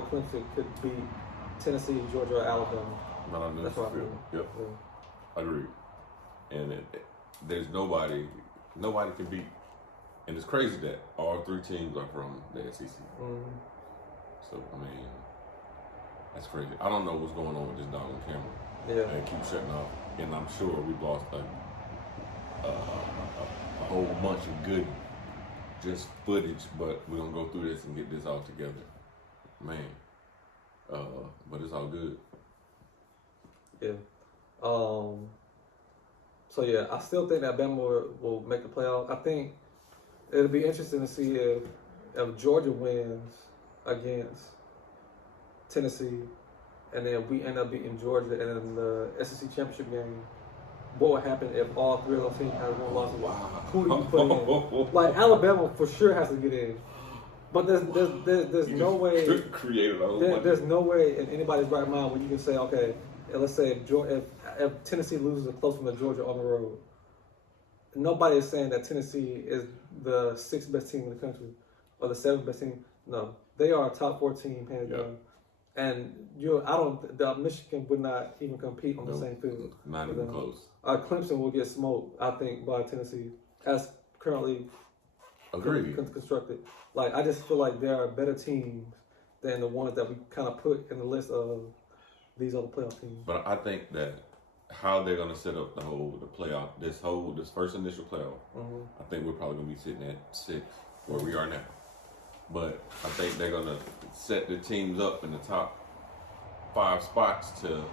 or Clemson could beat Tennessee, Georgia, or Alabama. Not on That's the what I field. feel. Yep. Yeah. Agreed. And there's nobody can beat. And it's crazy that all three teams are from the SEC. Mm-hmm. So, I mean, that's crazy. I don't know what's going on with this dog on camera. Yeah. And keep shutting off. And I'm sure we've lost a whole bunch of good just footage, but we're going to go through this and get this all together. Man. But it's all good. Yeah. So yeah, I still think that Bama will make the playoff. I think it'll be interesting to see if Georgia wins against Tennessee, and then we end up beating Georgia in the SEC championship game. What would happen if all three of those teams had one loss? Wow. Who do you put in? Like Alabama for sure has to get in, but there's no way. There's no way in anybody's right mind when you can say, okay, let's say if Tennessee loses a close one to Georgia on the road, nobody is saying that Tennessee is the sixth best team in the country or the seventh best team. No, they are a top 4 team hands down. And Michigan would not even compete on the same field. Not even close. Clemson will get smoked, I think, by Tennessee as currently constructed. Like, I just feel like there are better teams than the ones that we kind of put in the list of these other playoff teams. But I think that how they're gonna set up the playoff, this first initial playoff, I think we're probably gonna be sitting at 6 where we are now. But I think they're gonna set the teams up in the top 5 spots to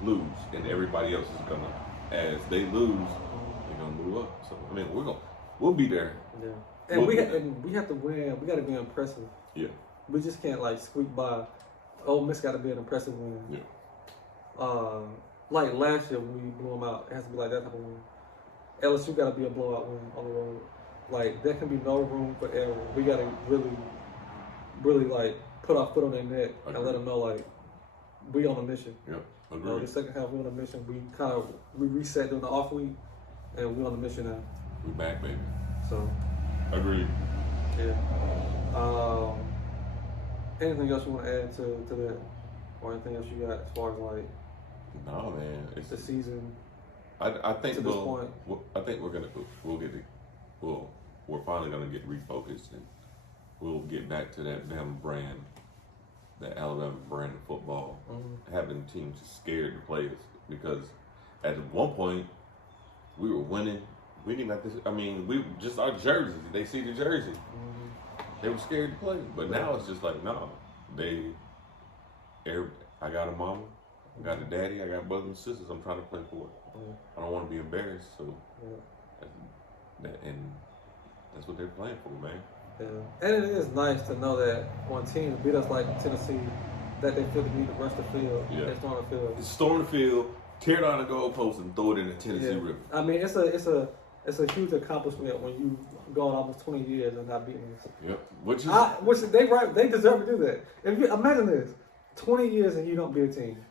lose, and everybody else is gonna, as they lose, they're gonna move up. So I mean, we'll be there. Yeah, and we have to win. We got to be impressive. Yeah, we just can't like squeak by. Ole Miss got to be an impressive win. Yeah. Like last year when we blew them out, it has to be like that type of win. LSU got to be a blowout win on the road. Like, there can be no room for error. We got to really, really, like, put our foot on their neck and let them know, like, we on a mission. Yep, agreed. The second half, we on a mission. We reset during the off week, and we on a mission now. We back, baby. So. Agreed. Yeah. Anything else you want to add to that? Or anything else you got as far as, like, no, man. It's the season? I think to this point. I think we're finally gonna get refocused, and we'll get back to that Bama brand, that Alabama brand of football, having teams scared to play us. Because at one point we were winning. We didn't have to. I mean, we just our jerseys. They see the jersey. They were scared to play. But now it's just like, no, I got a mama, I got a daddy, I got brothers and sisters. I'm trying to play for it. I don't want to be embarrassed. So. And that's what they're playing for, man. Yeah, and it is nice to know that when teams beat us like Tennessee, that they feel the need to rush the field. Yeah, they storm the field. Storm the field, tear down the goalpost, and throw it in the Tennessee River. I mean, it's a huge accomplishment when you go on almost 20 years and not beating us. Yep. Which they deserve to do that. If you imagine this, 20 years and you don't beat a team.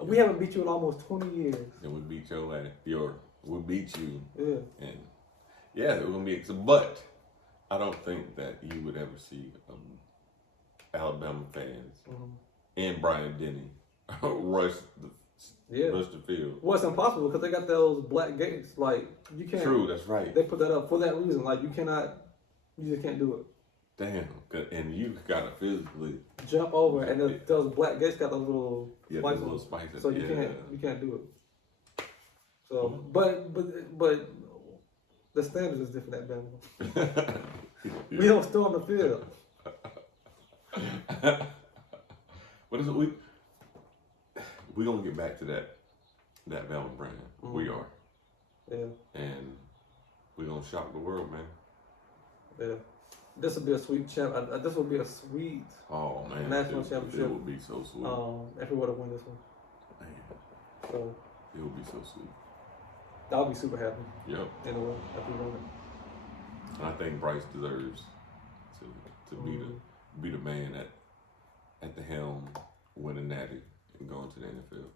We haven't beat you in almost 20 years. And we beat your ass. We beat you. Yeah. And yeah, it was gonna be. But I don't think that you would ever see Alabama fans and Bryant Denny rush the field. Well, it's impossible because they got those black gates. Like, you can't. True, that's right. They put that up for that reason. Like, you just can't do it. Damn, and you gotta physically jump over, and those black gates got those little spikes. So you can't do it. So, but the standard is different at Bama. We don't storm the field. What is it? We gonna get back to that Bama brand. We are. Yeah. And we're gonna shock the world, man. Yeah. This will be a sweet this will be a sweet national championship. It would be so sweet. If we were to win this one. Man. So it would be so sweet. I'll be super happy. Yep. In a way, if we win it. And I think Bryce deserves to be the man at the helm, winning natty and going to the NFL.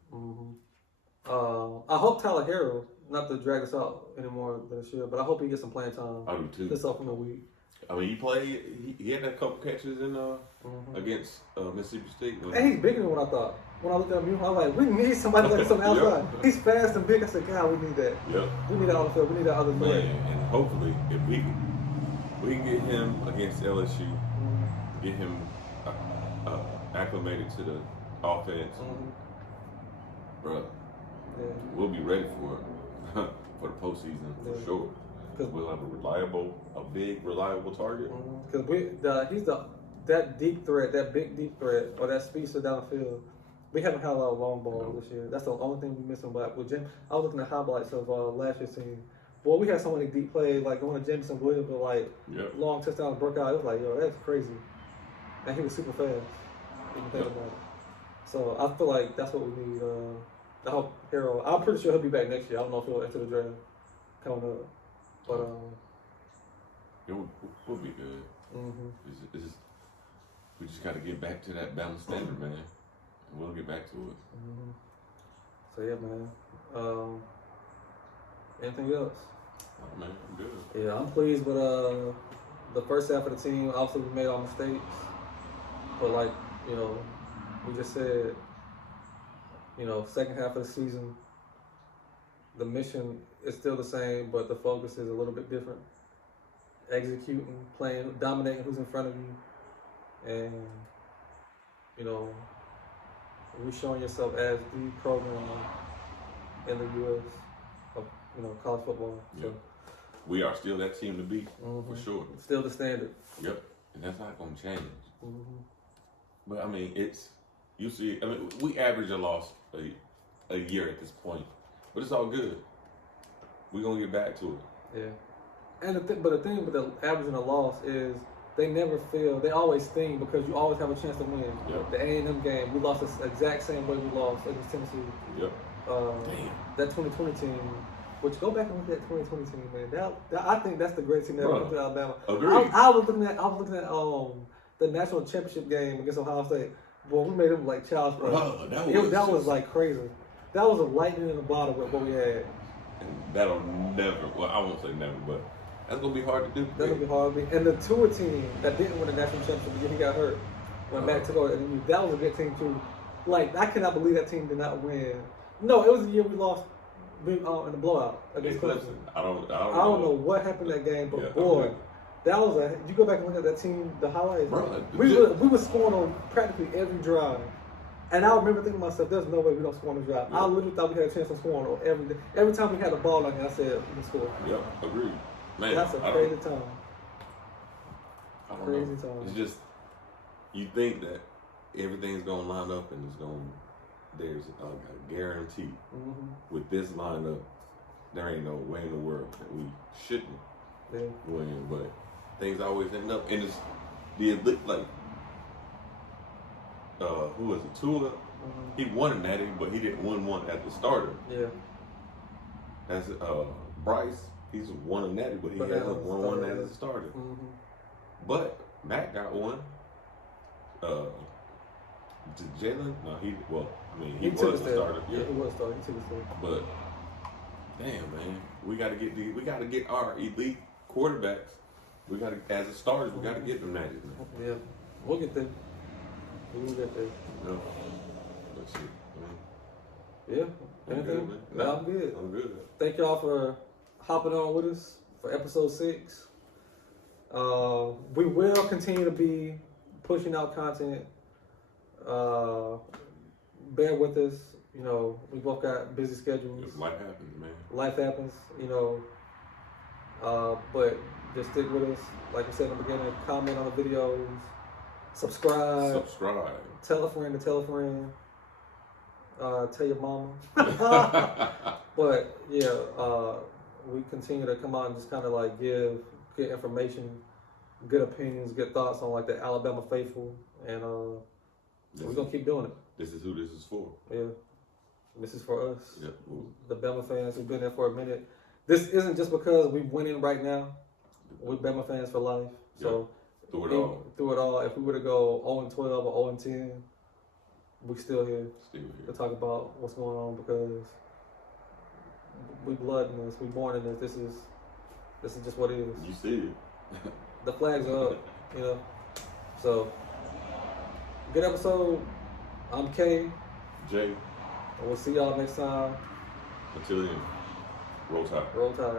I hope Tyler Harrell, not to drag us out any more than it should, but I hope he gets some playing time. I do too. This upcoming week. I mean, he played. He had a couple catches in against Mississippi State. And he's bigger than what I thought. When I looked at him, I was like, we need somebody like something outside. Yep. He's fast and big. I said, God, we need that. Yep. We need that on the field. We need that other man. And hopefully, if we can get him against LSU, get him acclimated to the offense, bro. Yeah. We'll be ready for it for the postseason for sure. Because we'll have a big reliable target. Because he's that deep threat, that big deep threat, or that speedster downfield. We haven't had a lot of long balls this year. That's the only thing we're missing. But with Jim, I was looking at highlights of last year's team. Boy, we had so many deep plays, like going to Jameson Williams with like long touchdowns broke out. It was like, yo, that's crazy. And he was super fast. If you think about it. So I feel like that's what we need. I hope Harold. I'm pretty sure he'll be back next year. I don't know if he'll enter the draft coming up, but it will be good. We just got to get back to that balanced standard, man. And we'll get back to it. So yeah, man. Anything else? Oh, man, I'm good. Yeah, I'm pleased with the first half of the team. Obviously, we made all mistakes, but like we just said, second half of the season, the mission is still the same, but the focus is a little bit different. Executing, playing, dominating who's in front of you, and we showing yourself as the program in the U.S. of college football. So. We are still that team to beat for sure. Still the standard. Yep, and that's not going to change. But I mean, you see. I mean, we average a loss a year at this point, but it's all good. We're gonna get back to it. Yeah, and but the thing with the averaging a loss is they never feel. They always sting because you always have a chance to win. Yep. The A&M game, we lost the exact same way we lost against Tennessee. Yep. That 2020 team. Which go back and look at that 2020 team, man. That I think that's the great team that ever went to Alabama. Agreed. I was looking at the national championship game against Ohio State. Boy, we made them like child's play. That was like crazy. That was a lightning in the bottle with what we had. And that'll never. Well, I won't say never, but that's gonna be hard to do. That's gonna be hard to do. And the Tua team that didn't win the national championship because he got hurt when Matt took over, and that was a good team too. Like I cannot believe that team did not win. No, it was the year we lost. In the blowout against Clemson. I don't know what happened that game, but boy, that was you go back and look at that team, the highlights. Bro, we were scoring on practically every drive, and I remember thinking to myself, "There's no way we don't score on the drive." I literally thought we had a chance of scoring on every time we had the ball. Like I said, we can score. Yep, agreed. Man, that's a crazy time. Crazy time. It's just you think that everything's gonna line up and it's gonna. There's a guarantee with this lineup, there ain't no way in the world that we shouldn't win. But things always end up, and it's like who was it? Tula. He won a natty, but he didn't win one as the starter. Yeah. As Bryce, he's won a natty, but he hasn't won one as a starter. But Matt got one. Jalen? No, he was the starter. Yeah, he was starter. He took a start. But damn, man, we got to get our elite quarterbacks. We got to, as a starters, we got to get them matches, man. Yeah, we'll get there. We'll get there. No, that's it. Yeah. Anything? No, I'm good. I'm good. Thank y'all for hopping on with us for episode 6. We will continue to be pushing out content. Bear with us. We both got busy schedules. Life happens, man. Life happens, but just stick with us. Like I said in the beginning, comment on the videos, subscribe. Tell a friend to tell a friend. Tell your mama. But yeah, we continue to come out and just kind of like give good information, good opinions, good thoughts on like the Alabama faithful, and we're gonna keep doing it. This is who this is for. Yeah, this is for us. Yep. The Bama fans who've been there for a minute. This isn't just because we're winning right now. We're Bama fans for life. So through it all. If we were to go 0-12 or 0-10, we're still here to talk about what's going on because we blood in this. We born in this. This is just what it is. You see it. the flags are up, you know. So, good episode. I'm K. Jay. And we'll see y'all next time. Until then, roll tide. Roll tide.